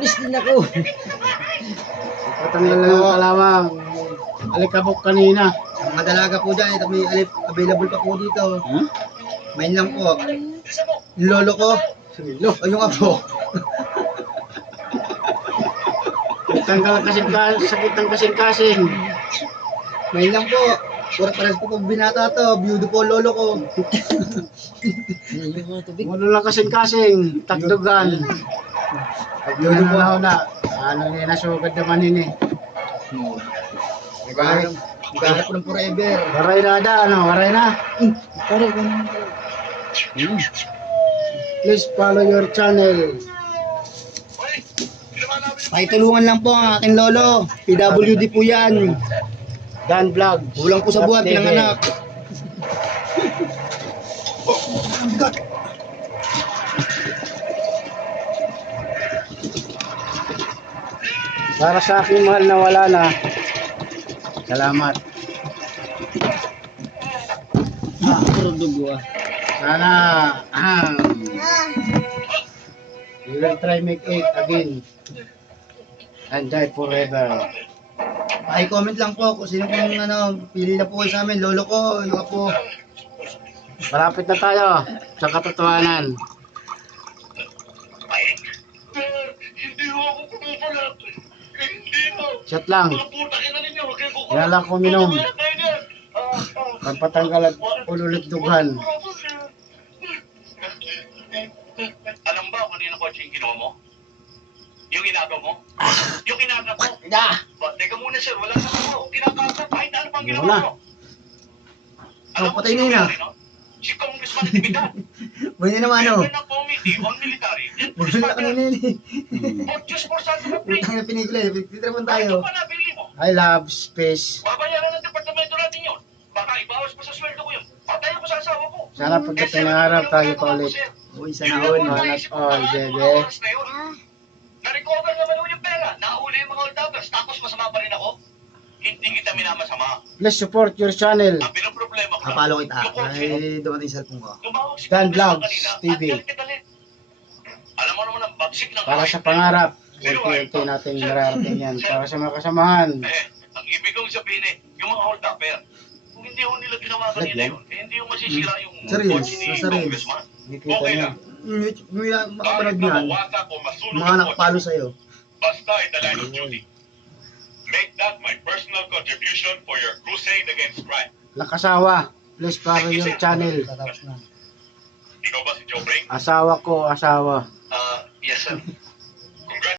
Alis din ako. Patanggal lang ang kalawang. Alikabok kanina. Ang mga dalaga po dyan, ito may available pa po dito. Hmm? Main lang po. Yung lolo ko. O yung apo. Tanggal sakit ng kasing-kasing. Main lang po. Pura pares po pag binata to. Beautiful lolo ko. Yung mga tubig. Wala lang kasing-kasing. Takdugan. Pag yun na. Ano niya nasugad naman yun eh. Naghahanap po ng forever. Waray na ada, ano? Waray na. Pare, ganun. Please follow your channel. Pakitulungan lang po ang aking lolo. PWD po yan. Dan Vlog. Kulang po sa buwan, TV. pinanganak. Para sa aking mahal na wala na. Salamat. Puro dugo ah. Sana we will try make it again and die forever. Paki-comment lang po kung sino pong pili na po kayo sa amin. Lolo ko, yung apo. Malapit na tayo sa katotohanan. Hindi mo ako pumupulat. Hindi mo. Shot lang. Putakin na ninyo. Huwag kayo kukuha. Yan lang kuminom. Pagpatanggal at ululugdugan. Alam ba kung kanino kotse yung kinuha mo? Yung inagaw mo? Yung inagaw mo? Teka muna sir, wala na ako. Kinakagaw kahit ano pang ginawa Wala. mo. Alam mo patay na sino yun, ah. nangyari, no? Si Congressman Natividad. Buhay na naman ano. Chairman ng Committee on Military and Buhay Police na kanina Matters. yun eh. Or just for something of free. Utang na pinigil eh. Titrapan Ano tayo. pa nabili mo? I love space. Babayaran ng departamento natin yun. Baka ibawas pa sa sweldo ko yun. Patay ako sa asawa ko. Sana pagdating ng araw tayo pa ulit. Uy, sana all. Not all, bebe. Na-recover naman yung pera. Nahuli yung mga holdovers. Tapos masama pa rin ako. Hindi kita minamasama. Please support your channel. Ang problema ko. Kapalo kita. Yung kotse, Ay, dumating yung cellphone ko. tumawag si Dan Congressman Vlogs kanina at TV. galit-galit. Alam mo naman ang bagsik ng Para sa pangarap. Unti-unti natin mararating yan. Para sa mga kasamahan. Ang ibig kong sabihin yung mga holdupper. Kung hindi ho nila ginawa kanina yun, hindi yung masisira yung Sarili, kotse ni sa sarili. Congressman. Nakikita Okay niyo. lang. Yung makapanood Kahit na niyan, mawasak o masunog mga yung nakapalo kotse, sa'yo. basta in the line of duty. Make that my personal contribution for your crusade against crime. Lakasawa. Please follow your channel. Tatapos na. Ikaw ba si Joe Bring? Asawa ko, asawa. Yes, sir.